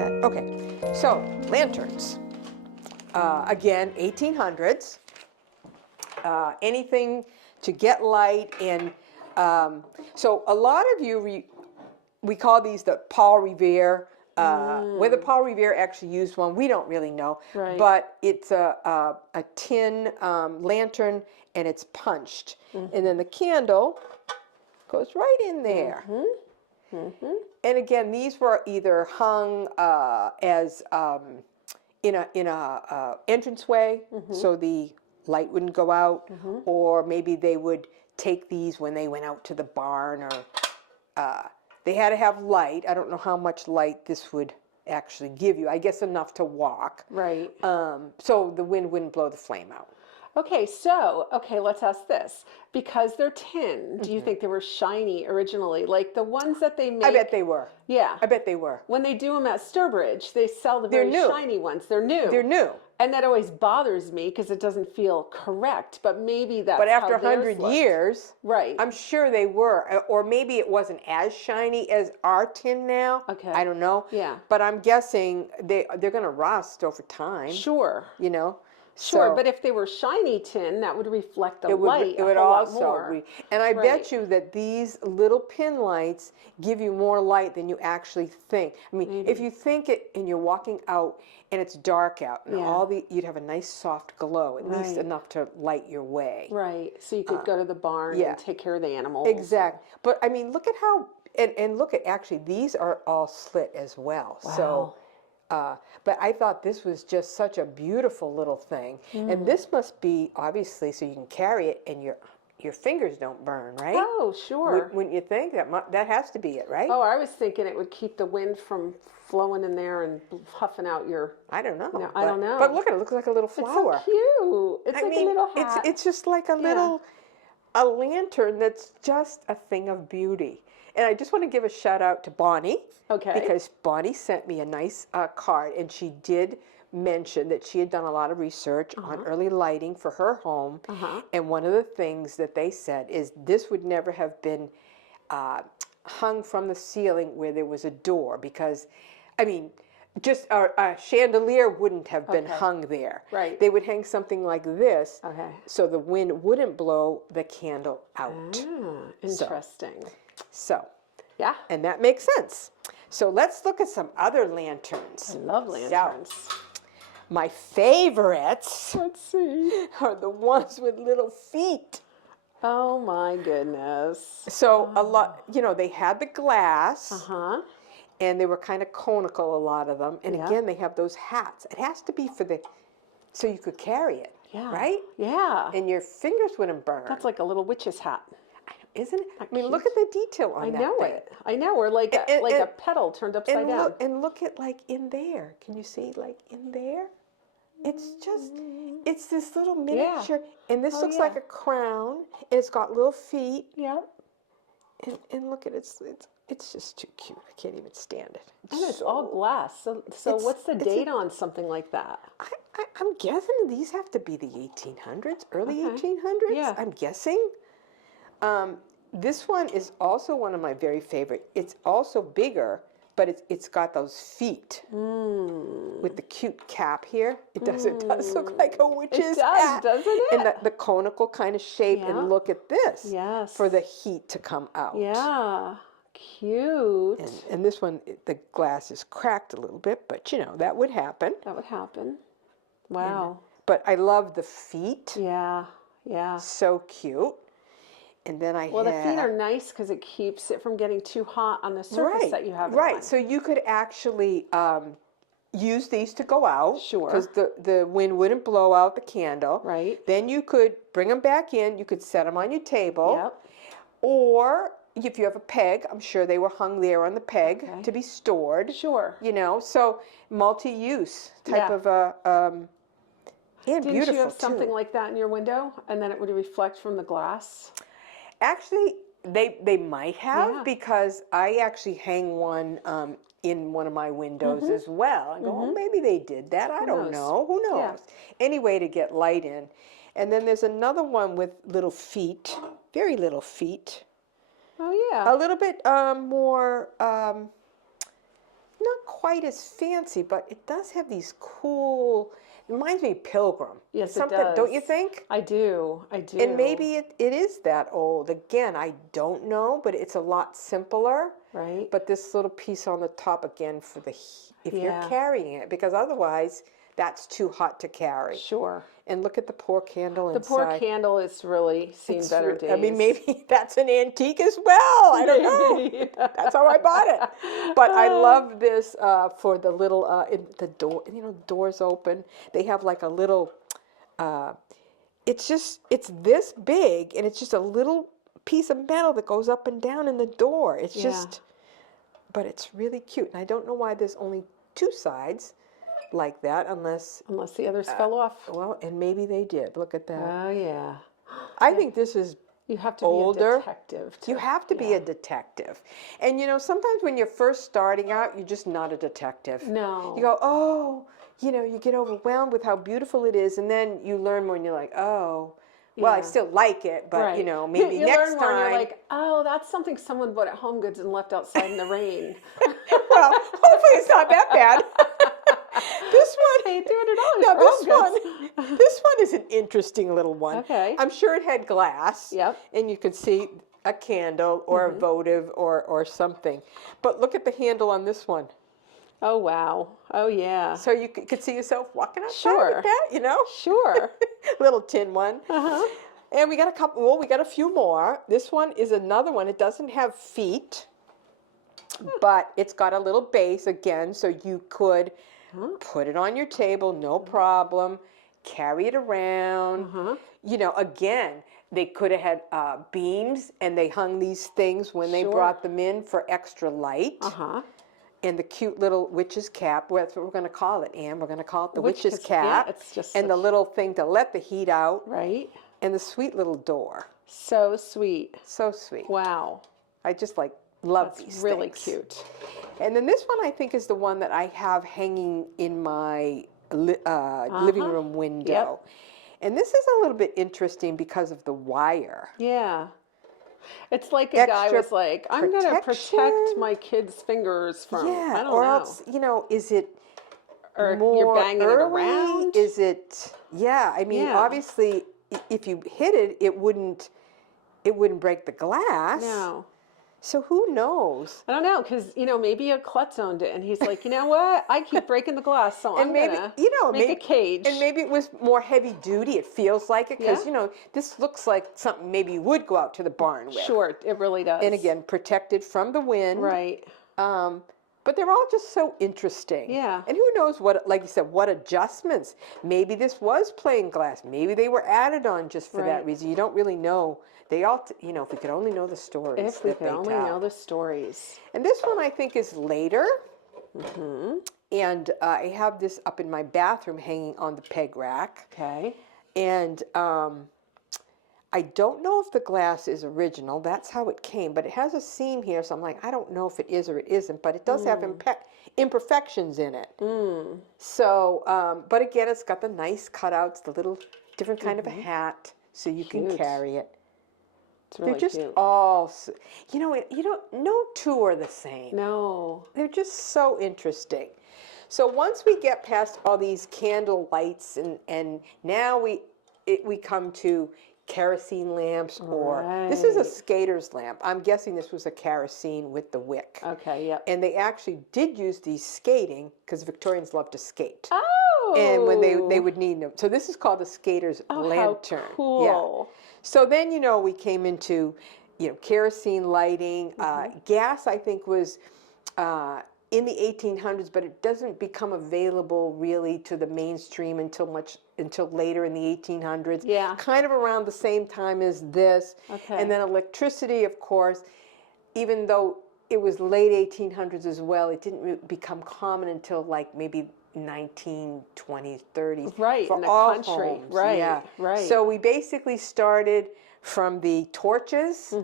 that. Okay, so lanterns. Again, 1800s. Anything to get light, and so a lot of you, we call these the Paul Revere. Whether Paul Revere actually used one, we don't really know. Right. But it's a tin lantern, and it's punched. And then the candle goes right in there. And again, these were either hung as in a entranceway, so the light wouldn't go out, or maybe they would take these when they went out to the barn, or they had to have light. I don't know how much light this would actually give you. I guess enough to walk. Right. So the wind wouldn't blow the flame out. Okay, so, let's ask this. Because they're tin, do you think they were shiny originally? Like the ones that they make? I bet they were. Yeah. I bet they were. When they do them at Sturbridge, they sell the very shiny ones. They're new. They're new. And that always bothers me because it doesn't feel correct. But maybe that's But after how theirs 100 looked. years, Right. I'm sure they were. Or maybe it wasn't as shiny as our tin now. Okay. I don't know. Yeah. But I'm guessing they're going to rust over time. Sure. You know? Sure, So but if they were shiny tin, that would reflect the it would, light it would a whole lot also more. and I Right. bet you that these little pin lights give you more light than you actually think. I mean, if you think it and you're walking out and it's dark out, and you'd have a nice soft glow, at least enough to light your way. Right, so you could go to the barn and take care of the animals. Exactly. But I mean, look at how, and look at, actually, these are all slit as well. Wow. So, but I thought this was just such a beautiful little thing. And this must be, obviously, so you can carry it and your fingers don't burn, right? Oh, sure. Wouldn't you think? That has to be it, right? Oh, I was thinking it would keep the wind from flowing in there and huffing out your... I don't know. I don't know. But look at it. It looks like a little flower. It's so cute. It's like a little hat. It's just like a lantern that's just a thing of beauty. And I just want to give a shout out to Bonnie. Okay. Because Bonnie sent me a nice card, and she did mention that she had done a lot of research on early lighting for her home. And one of the things that they said is this would never have been hung from the ceiling where there was a door, because, I mean, just a chandelier wouldn't have been hung there. Right. They would hang something like this, so the wind wouldn't blow the candle out. Interesting. So, yeah. And that makes sense. So let's look at some other lanterns. I love lanterns. So, my favorites, let's see, are the ones with little feet. Oh my goodness. So a lot, they had the glass. And they were kind of conical, a lot of them. And again, they have those hats. It has to be so you could carry it. Yeah. Right? Yeah. And your fingers wouldn't burn. That's like a little witch's hat. Isn't it? I mean, look at the detail on that thing. I know. Or like a petal turned upside down. And look at, like, in there. Can you see, like, in there? It's this little miniature. And this looks like a crown. And it's got little feet. Yeah. And look at it. It's just too cute. I can't even stand it. And it's all glass. So what's the date on something like that? I'm guessing these have to be the 1800s, early 1800s. Yeah. I'm guessing. This one is also one of my very favorite. It's also bigger, but it's got those feet with the cute cap here. It does look like a witch's hat. Doesn't it? And the conical kind of shape. And look at this. Yes. For the heat to come out. Yeah. Cute. And this one, the glass is cracked a little bit, but that would happen. That would happen. Wow. But I love the feet. Yeah. Yeah. So cute. And then the feet are nice because it keeps it from getting too hot on the surface that you have it on. So you could actually use these to go out. Sure. Because the wind wouldn't blow out the candle. Right. Then you could bring them back in. You could set them on your table. Yep. Or if you have a peg, I'm sure they were hung there on the peg to be stored. Sure. So multi-use type of a... and Didn't beautiful, you have something like that in your window, and then it would reflect from the glass? Actually, they might have, because I actually hang one in one of my windows as well. I go, oh, maybe they did that. I don't know. Who knows? Yeah. Any way to get light in. And then there's another one with little feet, very little feet. Oh, yeah. A little bit more, not quite as fancy, but it does have these cool, it reminds me of Pilgrim. Yes, Something, it does. don't you think? I do. I do. And maybe it is that old. Again, I don't know, but it's a lot simpler. Right. But this little piece on the top, again, for the, if you're Yeah. carrying it, because otherwise that's too hot to carry. Sure. And look at the poor candle The inside. poor candle has really seen better days. I mean, maybe that's an antique as well. I don't know. That's how I bought it. But I love this for the little, the door, doors open. They have like a little, it's this big, and it's just a little piece of metal that goes up and down in the door. It's just, but it's really cute. And I don't know why there's only two sides like that, unless the others fell off. well, and maybe they did. Look at that. Oh yeah. I think this is You have to older. be a detective. You have to be a detective. And sometimes when you're first starting out, you're just not a detective. No. You go, oh, you get overwhelmed with how beautiful it is, and then you learn more and you're like, oh, well, I still like it, but Right. Maybe you next learn more and time. you're like, oh, that's something someone bought at Home Goods and left outside in the rain. Well, hopefully it's not that bad. This one, Paid $200 now for this Home Goods. one, this one is an interesting little one. Okay. I'm sure it had glass. Yep. And you could see a candle or a votive or something. But look at the handle on this one. Oh wow. Oh yeah. So you could see yourself walking outside Sure. with that, Sure. Little tin one. Uh-huh. And we got a couple. Well, we got a few more. This one is another one. It doesn't have feet, but it's got a little base again, so you could put it on your table, no problem. Carry it around. Again, they could have had beams, and they hung these things when they brought them in for extra light. And the cute little witch's cap. Well, that's what we're going to call it, Anne. We're going to call it the witch's cap. Yeah, it's just and the little thing to let the heat out. right. And the sweet little door. So sweet. So sweet. Wow. I just love That's these really things. cute. And then this one I think is the one that I have hanging in my living room window. And this is a little bit interesting because of the wire. Yeah. It's like a guy Extra was like, I'm going to protect protection. my kids' fingers from, Yeah, I don't or know. else, is it Or more you're banging early? it around. Is it, I mean, Yeah. obviously, if you hit it, it wouldn't break the glass. No. So who knows? I don't know, because, maybe a klutz owned it, and he's like, you know what? I keep breaking the glass, so I'm maybe going to make maybe a cage. And maybe it was more heavy duty. It feels like it because Yeah. this looks like something maybe you would go out to the barn with. Sure, it really does. And again, protected from the wind. Right. But they're all just so interesting. Yeah. And who knows what, like you said, what adjustments? Maybe this was plain glass. Maybe they were added on just for that Right. reason. You don't really know. They all, if we could only know the stories If we that could they only tell. know the stories. And this one I think is later. And I have this up in my bathroom hanging on the peg rack. Okay. And I don't know if the glass is original. That's how it came. But it has a seam here, so I'm like, I don't know if it is or it isn't. But it does have imperfections in it. So, but again, it's got the nice cutouts, the little different kind of a hat, so you can Cute. carry it. It's really They're just cute. all, no two are the same. No. They're just so interesting. So once we get past all these candle lights and now we come to kerosene lamps, or this is a skater's lamp. I'm guessing this was a kerosene with the wick. Okay, yep. And they actually did use these skating because Victorians love to skate. Oh! And when they would need them. So this is called the skater's lantern. How cool. Yeah. So then, we came into, kerosene lighting. Gas, I think, was in the 1800s, but it doesn't become available really to the mainstream until later in the 1800s. Yeah. Kind of around the same time as this. Okay. And then electricity, of course, even though it was late 1800s as well, it didn't become common until maybe 1920s, 30s. Right, for in the all country. homes. Right, Yeah. right. So we basically started from the torches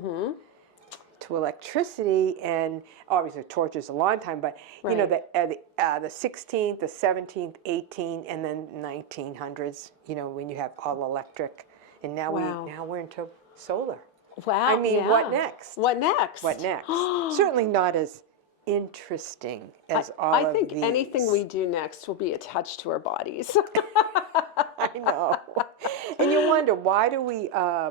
to electricity, and obviously torches a long time, but the 16th, the 17th, 18th, and then 1900s. When you have all electric, and now we're into solar. Wow. I mean, what next? What next? What next? Certainly not as interesting as all I of think these. anything we do next will be attached to our bodies. I know. And you wonder, why do we...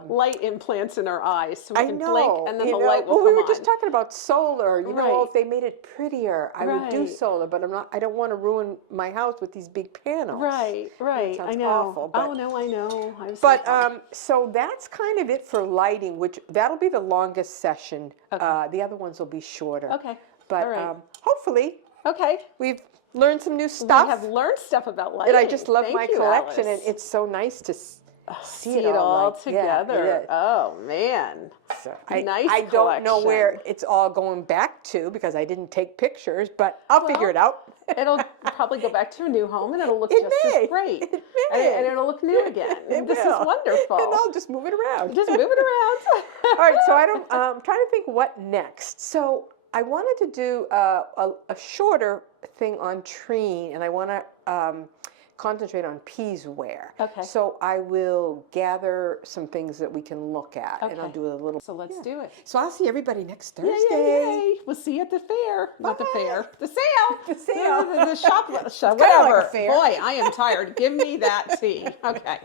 Light implants in our eyes so we I can know. blink and then the light will well, come we were on. just talking about solar. You know, Right. if they made it prettier, I would do Right. solar, but I don't want to ruin my house with these big panels. Right, right. sounds I know. awful, but- oh no, I know. I was But like, so that's kind of it for lighting, which that'll be the longest session. The other ones will be shorter. okay. But All right. hopefully Okay. we've learned some new We stuff. have learned stuff about lighting. And I just love Thank my you, collection, Alice. and it's so nice to see it all like, yeah, together. it is. Oh man. So Nice I don't know collection. where it's all going back to because I didn't take pictures, but I'll figure it out. It'll probably go back to a new home and it'll look It just may. as great. It may. And it'll look new again. It This will. is wonderful. And I'll just move it around. Just move it around. All right, so I'm trying to think what next. So I wanted to do a shorter thing on treen, and I want to concentrate on peasware. Okay. So I will gather some things that we can look at, and I'll Okay. do a little. So let's do it. So I'll see everybody next Yay, Thursday. yay, yay. We'll see you at the fair. Not the fair. The sale. The sale. The shop. kinda like Whatever. a fair. Boy, I am tired. Give me that tea. Okay.